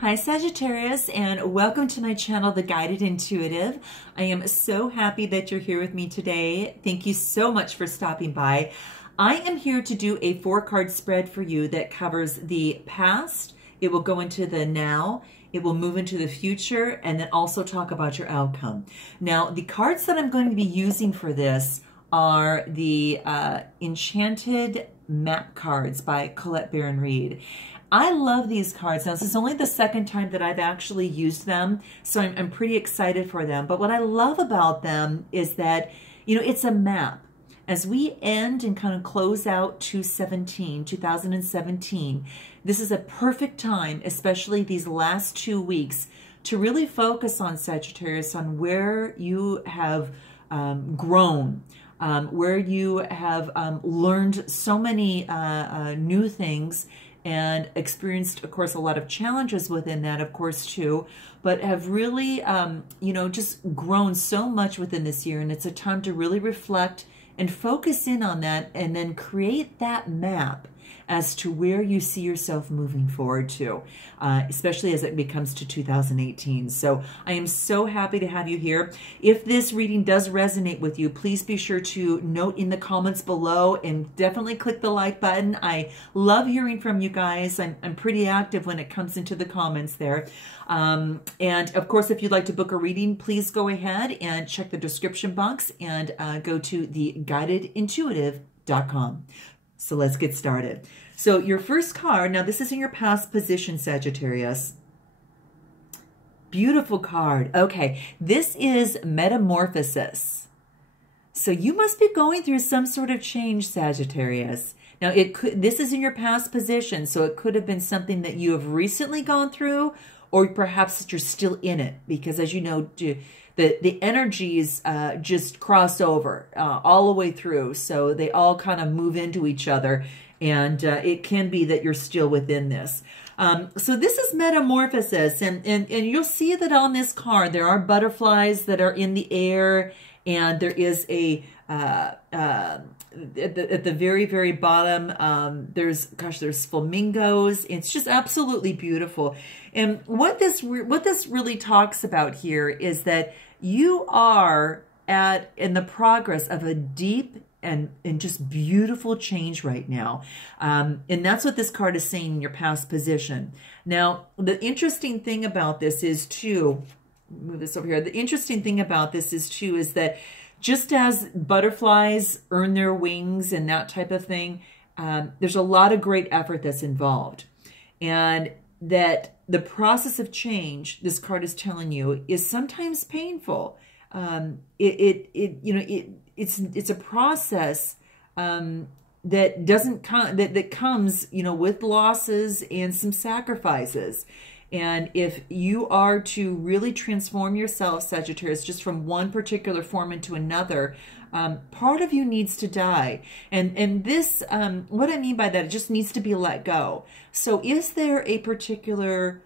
Hi Sagittarius, and welcome to my channel, The Guided Intuitive. I am so happy that you're here with me today. Thank you so much for stopping by. I am here to do a 4-card spread for you that covers the past, it will go into the now, it will move into the future, and then also talk about your outcome. Now, the cards that I'm going to be using for this are the Enchanted Map cards by Colette Baron-Reid. I love these cards. Now, this is only the second time that I've actually used them, so I'm pretty excited for them. But what I love about them is that, it's a map. As we end and kind of close out 2017, this is a perfect time, especially these last 2 weeks, to really focus on Sagittarius, on where you have grown, where you have learned so many new things, and experienced, of course, a lot of challenges within that, of course, too, but have really, just grown so much within this year. And it's a time to really reflect and focus in on that, and then create that map as to where you see yourself moving forward to, especially as it becomes to 2018. So I am so happy to have you here. If this reading does resonate with you, please be sure to note in the comments below and definitely click the like button. I love hearing from you guys. I'm pretty active when it comes into the comments there. And of course, if you'd like to book a reading, please go ahead and check the description box and go to theguidedintuitive.com. So let's get started. So your first card, now this is in your past position, Sagittarius. Beautiful card. Okay, this is Metamorphosis. So you must be going through some sort of change, Sagittarius. Now this is in your past position, so it could have been something that you have recently gone through, or perhaps that you're still in it, because as you know, the energies just cross over all the way through. So they all kind of move into each other. And it can be that you're still within this. So this is Metamorphosis. And you'll see that on this card, there are butterflies that are in the air. And there is a, at the very, very bottom, there's flamingos. It's just absolutely beautiful. And what this really talks about here is that you are in the progress of a deep and just beautiful change right now. And that's what this card is saying in your past position. Now, the interesting thing about this is too, move this over here. The interesting thing about this is too, is that just as butterflies earn their wings and that type of thing, there's a lot of great effort that's involved. And that the process of change, this card is telling you, is sometimes painful. It's a process that doesn't come that comes, with losses and some sacrifices. And if you are to really transform yourself, Sagittarius, just from one particular form into another, part of you needs to die. And this, what I mean by that, it just needs to be let go. So is there a particular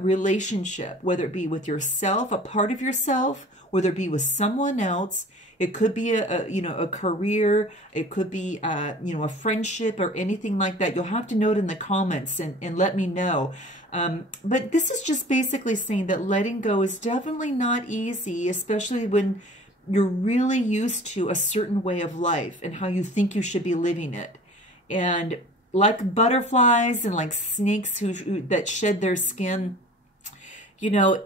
relationship, whether it be with yourself, a part of yourself, whether it be with someone else? It could be a career, it could be a friendship or anything like that. You'll have to note in the comments and let me know. But this is just basically saying that letting go is definitely not easy, especially when you're really used to a certain way of life and how you think you should be living it. And like butterflies and like snakes that shed their skin, a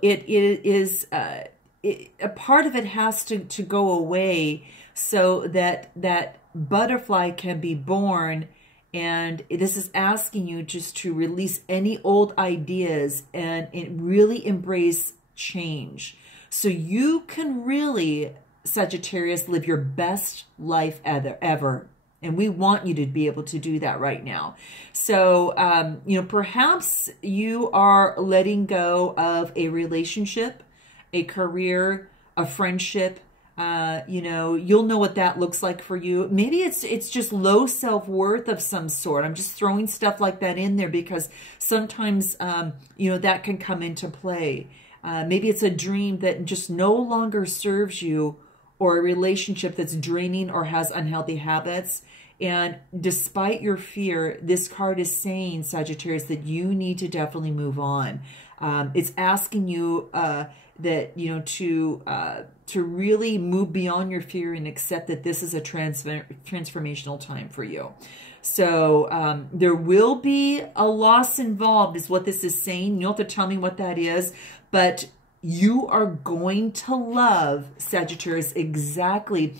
part of it has to go away so that that butterfly can be born. And this is asking you just to release any old ideas and really embrace change. So you can really, Sagittarius, live your best life ever. And we want you to be able to do that right now. So, perhaps you are letting go of a relationship, a career, a friendship. You'll know what that looks like for you. Maybe it's just low self-worth of some sort. I'm just throwing stuff like that in there because sometimes, that can come into play. Maybe it's a dream that just no longer serves you, or a relationship that's draining or has unhealthy habits. And despite your fear, this card is saying, Sagittarius, that you need to definitely move on. It's asking you that, you know, to really move beyond your fear and accept that this is a transformational time for you. So there will be a loss involved, is what this is saying. You don't have to tell me what that is, but you are going to love, Sagittarius, exactly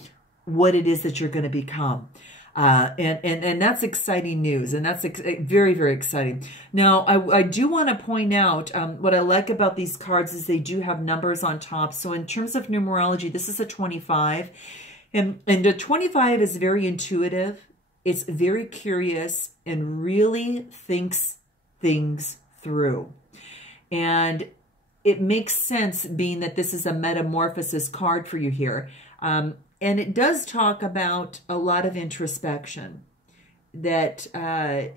what it is that you're going to become. And that's exciting news, and that's very, very exciting. Now, I do want to point out what I like about these cards is they do have numbers on top. So in terms of numerology, this is a 25, and the 25 is very intuitive. It's very curious and really thinks things through. And it makes sense, being that this is a metamorphosis card for you here. And it does talk about a lot of introspection, that,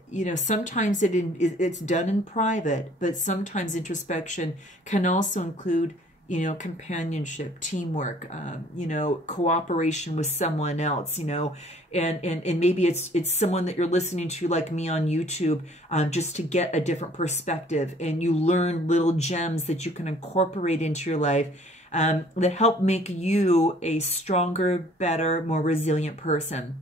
you know, sometimes it's done in private, but sometimes introspection can also include, you know, companionship, teamwork, you know, cooperation with someone else, you know, and maybe it's someone that you're listening to, like me on YouTube, just to get a different perspective, and you learn little gems that you can incorporate into your life, that help make you a stronger, better, more resilient person.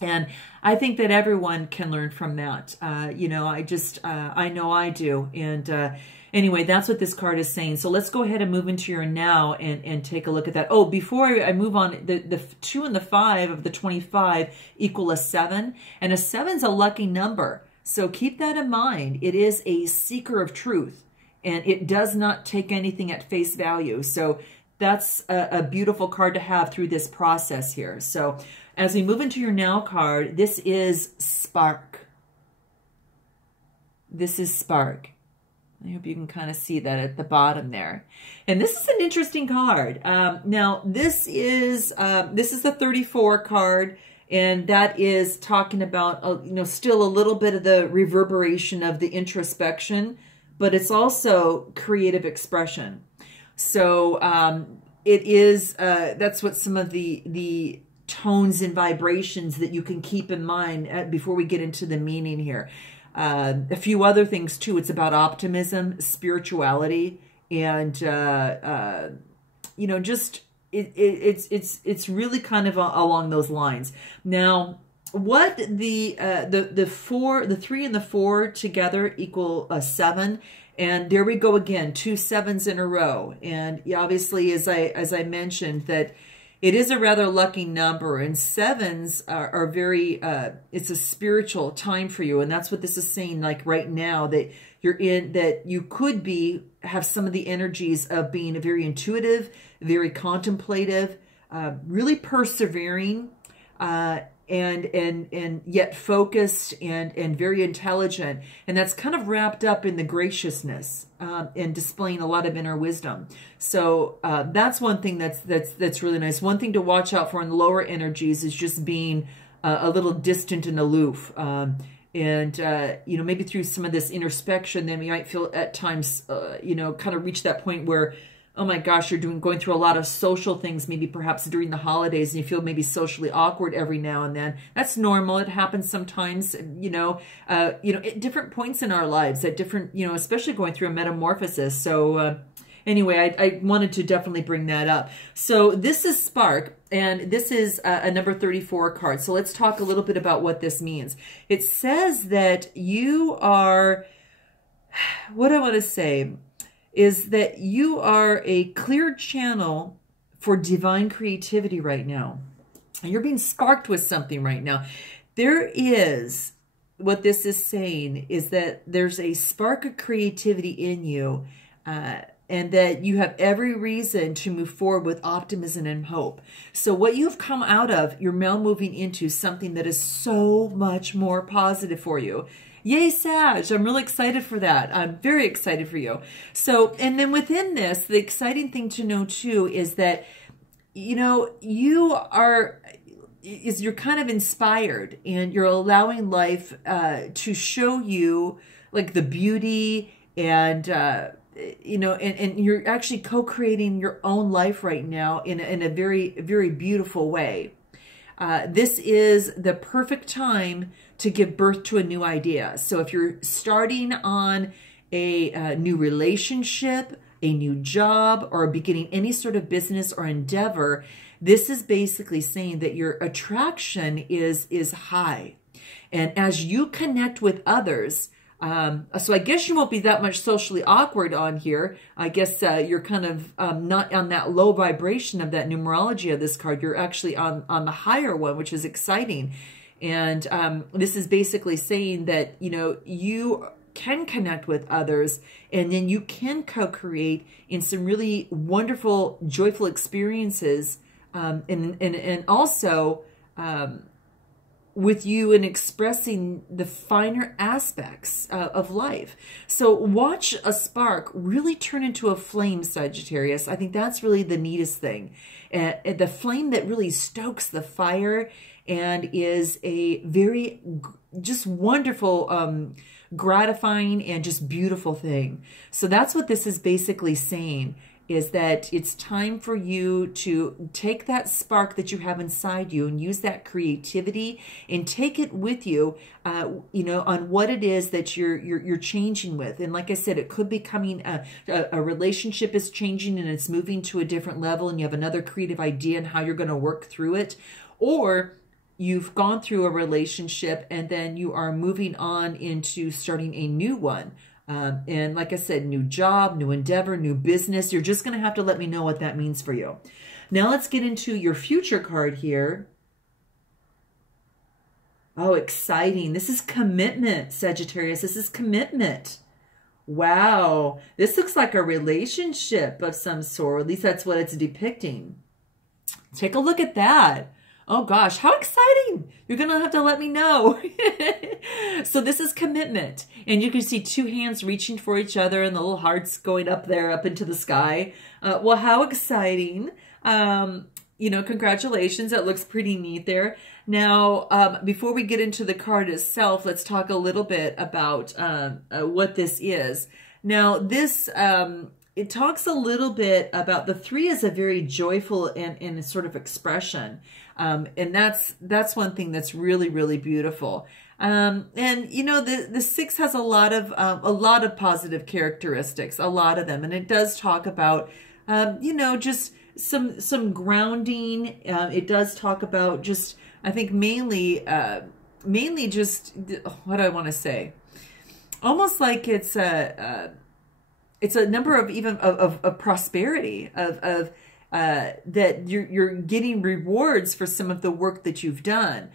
And I think that everyone can learn from that. You know, I know I do. And anyway, that's what this card is saying. So let's go ahead and move into your now and take a look at that. Oh, before I move on, the 2 and the 5 of the 25 equal a 7. And a 7's a lucky number. So keep that in mind. It is a seeker of truth, and it does not take anything at face value. So that's a beautiful card to have through this process here. So as we move into your now card, this is Spark. This is Spark. I hope you can kind of see that at the bottom there. And this is an interesting card. Now, this is the 34 card, and that is talking about, you know, still a little bit of the reverberation of the introspection, but it's also creative expression. So it is, that's what some of the tones and vibrations that you can keep in mind before we get into the meaning here. A few other things too. It's about optimism, spirituality, and you know, just it's really kind of along those lines. Now, what the 3 and the 4 together equal a 7, and there we go again, 2 7s in a row. And obviously, as I mentioned, that it is a rather lucky number, and 7s are very, it's a spiritual time for you. And that's what this is saying, like right now, that you're in, that you could have some of the energies of being very intuitive, very contemplative, really persevering, and yet focused and very intelligent. And that's kind of wrapped up in the graciousness, and displaying a lot of inner wisdom. So that's one thing that's really nice. One thing to watch out for in the lower energies is just being a little distant and aloof. And you know, maybe through some of this introspection, then we might feel at times, you know, kind of reach that point where, oh my gosh, you're going through a lot of social things, maybe perhaps during the holidays, and you feel maybe socially awkward every now and then. That's normal. It happens sometimes, you know, at different points in our lives, at different, you know, especially going through a metamorphosis. So anyway, I wanted to definitely bring that up. So this is Spark, and this is a number 34 card. So let's talk a little bit about what this means. It says that you are, what I want to say is that you are a clear channel for divine creativity right now. You're being sparked with something right now. There is, what this is saying is that there's a spark of creativity in you, and that you have every reason to move forward with optimism and hope. So what you've come out of, you're now moving into something that is so much more positive for you. Yay, Sag. I'm really excited for that. I'm very excited for you. So, and then within this, the exciting thing to know too is that, you know, you're kind of inspired, and you're allowing life to show you like the beauty, and you know, and you're actually co-creating your own life right now in a very, very beautiful way. This is the perfect time to give birth to a new idea. So if you're starting on a new relationship, a new job, or beginning any sort of business or endeavor, this is basically saying that your attraction is high. And as you connect with others, so I guess you won't be that much socially awkward on here. I guess you're kind of not on that low vibration of that numerology of this card. You're actually on the higher one, which is exciting. And this is basically saying that, you know, you can connect with others, and then you can co-create in some really wonderful, joyful experiences, and also with you in expressing the finer aspects of life. So watch a spark really turn into a flame, Sagittarius. I think that's really the neatest thing. The flame that really stokes the fire and is a very just wonderful, gratifying and just beautiful thing. So that's what this is basically saying, is that it's time for you to take that spark that you have inside you and use that creativity and take it with you, you know, on what it is that you're changing with. And like I said, it could be coming, a relationship is changing and it's moving to a different level, and you have another creative idea on how you're going to work through it. Or you've gone through a relationship and then you are moving on into starting a new one. And like I said, new job, new endeavor, new business. You're just going to have to let me know what that means for you. Now let's get into your future card here. Oh, exciting. This is commitment, Sagittarius. This is commitment. Wow. This looks like a relationship of some sort. At least that's what it's depicting. Take a look at that. Oh gosh, how exciting. You're going to have to let me know. So this is commitment. And you can see two hands reaching for each other and the little hearts going up there, up into the sky. Well, how exciting. You know, congratulations. That looks pretty neat there. Now, before we get into the card itself, let's talk a little bit about what this is. Now, this... it talks a little bit about the 3 is a very joyful and sort of expression. And that's one thing that's really, really beautiful. And you know, the 6 has a lot of positive characteristics, a lot of them. And it does talk about, you know, just some grounding. It does talk about just, I think mainly just, what do I want to say? Almost like it's a number of even of prosperity, of that you're getting rewards for some of the work that you've done.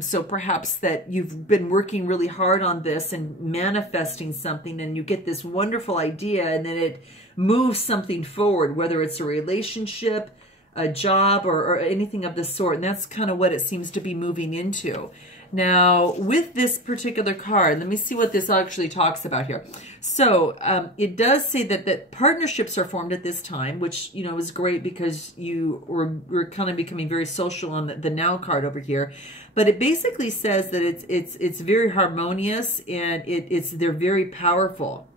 So perhaps that you've been working really hard on this and manifesting something, and you get this wonderful idea, and then it moves something forward, whether it's a relationship, a job, or anything of the sort. And that's kind of what it seems to be moving into. Now, with this particular card, let me see what this actually talks about here. So it does say that partnerships are formed at this time, which, you know, is great because you were kind of becoming very social on the now card over here. But it basically says that it's very harmonious, and they're very powerful.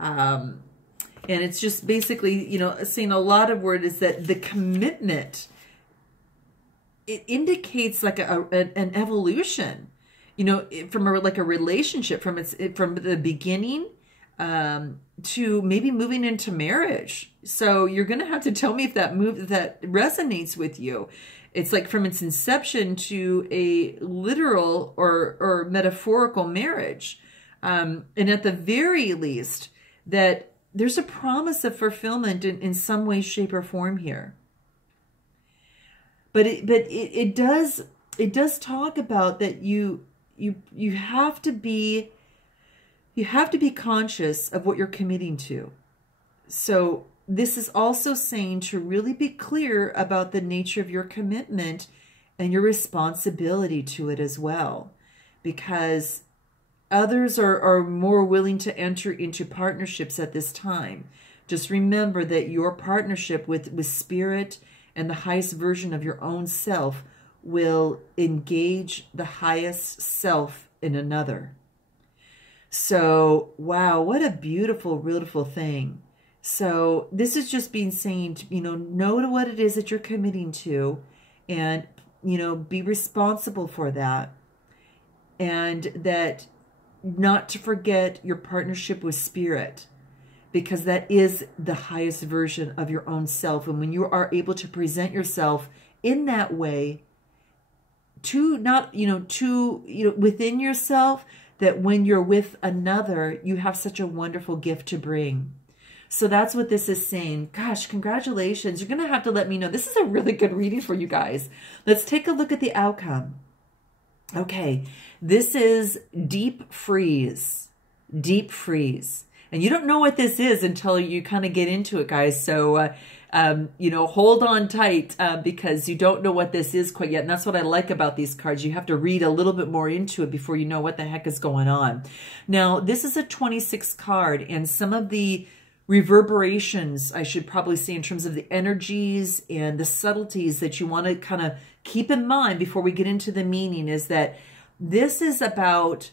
And it's just basically, you know, saying a lot of word is that the commitment, it indicates like an evolution, you know, from like a relationship, from the beginning to maybe moving into marriage. So you're going to have to tell me if that resonates with you. It's like from its inception to a literal or metaphorical marriage. And at the very least, that there's a promise of fulfillment in some way, shape, or form here. But it does talk about that you have to be conscious of what you're committing to. So this is also saying to really be clear about the nature of your commitment and your responsibility to it as well, because others are more willing to enter into partnerships at this time. Just remember that your partnership with spirit and the highest version of your own self will engage the highest self in another. So, wow, what a beautiful, beautiful thing. So this is just being saying, you know what it is that you're committing to, and be responsible for that. And that not to forget your partnership with spirit, because that is the highest version of your own self. And when you are able to present yourself in that way to not, within yourself, that when you're with another, you have such a wonderful gift to bring. So that's what this is saying. Gosh, congratulations. You're going to have to let me know. This is a really good reading for you guys. Let's take a look at the outcome. Okay, this is deep freeze. Deep freeze. And you don't know what this is until you kind of get into it, guys. So, hold on tight because you don't know what this is quite yet. And that's what I like about these cards. You have to read a little bit more into it before you know what the heck is going on. Now, this is a 26 card, and some of the reverberations, I should probably say, in terms of the energies and the subtleties that you want to kind of keep in mind before we get into the meaning, is that this is about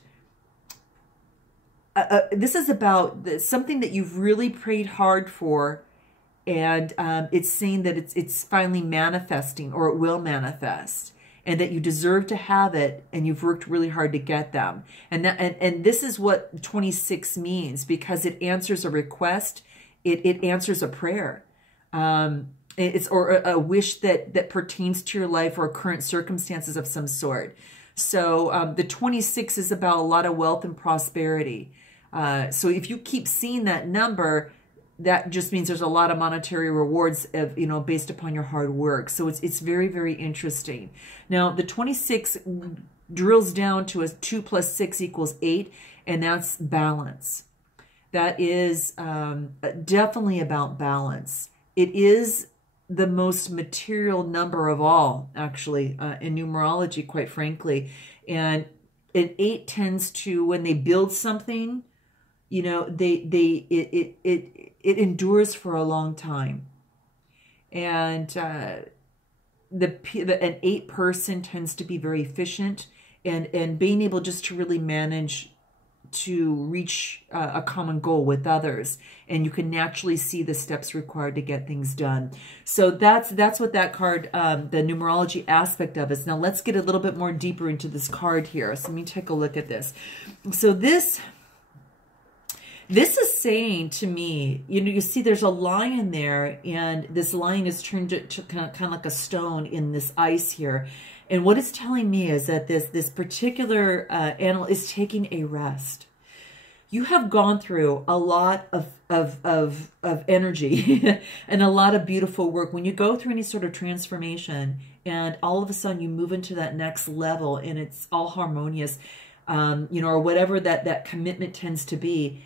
something that you've really prayed hard for, and it's saying that it's finally manifesting, or it will manifest, and that you deserve to have it, and you've worked really hard to get them. And this is what 26 means, because it answers a request, it answers a prayer. It's or a wish that pertains to your life or current circumstances of some sort. So the 26 is about a lot of wealth and prosperity. So if you keep seeing that number, that just means there's a lot of monetary rewards of, based upon your hard work. So it's very, very interesting. Now, the 26 drills down to a 2 + 6 = 8, and that's balance. That is definitely about balance. It is the most material number of all, actually, in numerology, quite frankly. And an 8 tends to, when they build something, it endures for a long time. And an 8 person tends to be very efficient, and being able just to really manage to reach a common goal with others, and you can naturally see the steps required to get things done. So that's what that card, the numerology aspect of is. Now let's get a little bit more deeper into this card here. So let me take a look at this. So this is saying to me, you see there's a lion there, and this lion is turned to kind of like a stone in this ice here. And what it's telling me is that this particular animal is taking a rest. You have gone through a lot of energy and a lot of beautiful work. When you go through any sort of transformation, and all of a sudden you move into that next level, and it's all harmonious, or whatever that commitment tends to be,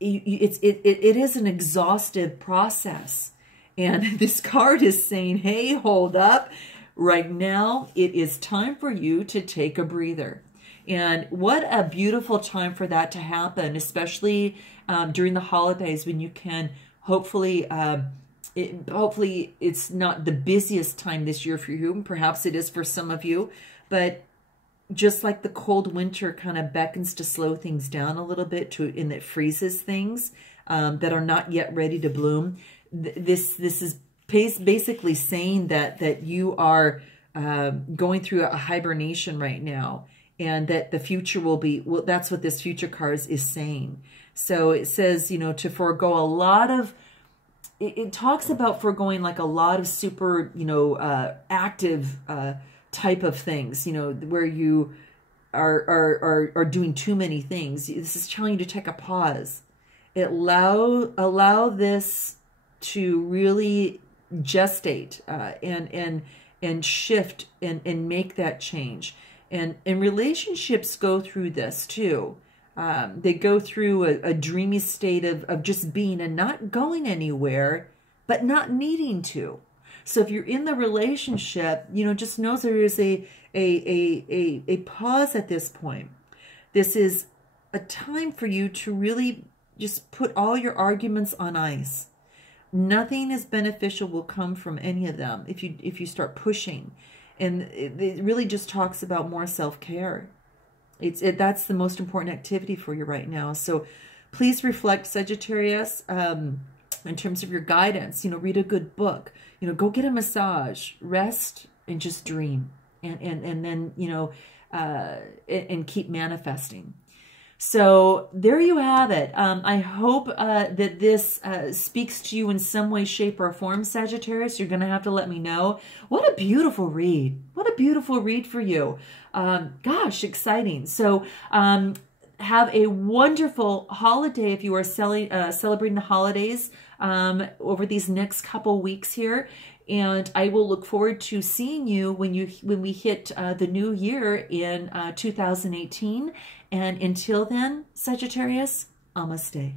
it is an exhaustive process. And this card is saying, hey, hold up. Right now, it is time for you to take a breather. And what a beautiful time for that to happen, especially during the holidays, when you can hopefully, hopefully it's not the busiest time this year for you. Perhaps it is for some of you, but just like the cold winter kind of beckons to slow things down a little bit, and it freezes things that are not yet ready to bloom. This is basically saying that you are going through a hibernation right now, and that the future will be, well, that's what this future cards is saying. So it says, to forego a lot of, it talks about foregoing like a lot of super, active type of things, where you are doing too many things. This is telling you to take a pause. Allow this to really gestate and shift and make that change. And relationships go through this too. They go through a dreamy state of just being and not going anywhere, but not needing to. So if you're in the relationship, just know there is a pause at this point. This is a time for you to really just put all your arguments on ice. Nothing as beneficial will come from any of them if you start pushing. And it really just talks about more self-care. That's the most important activity for you right now. So please reflect, Sagittarius, in terms of your guidance. Read a good book. Go get a massage, rest, and just dream. and then, you know, and keep manifesting. So there you have it. I hope that this speaks to you in some way, shape, or form, Sagittarius. You're going to have to let me know. What a beautiful read. What a beautiful read for you. Gosh, exciting. So have a wonderful holiday if you are celebrating the holidays over these next couple weeks here. And I will look forward to seeing you when we hit the new year in 2018. And until then, Sagittarius, namaste.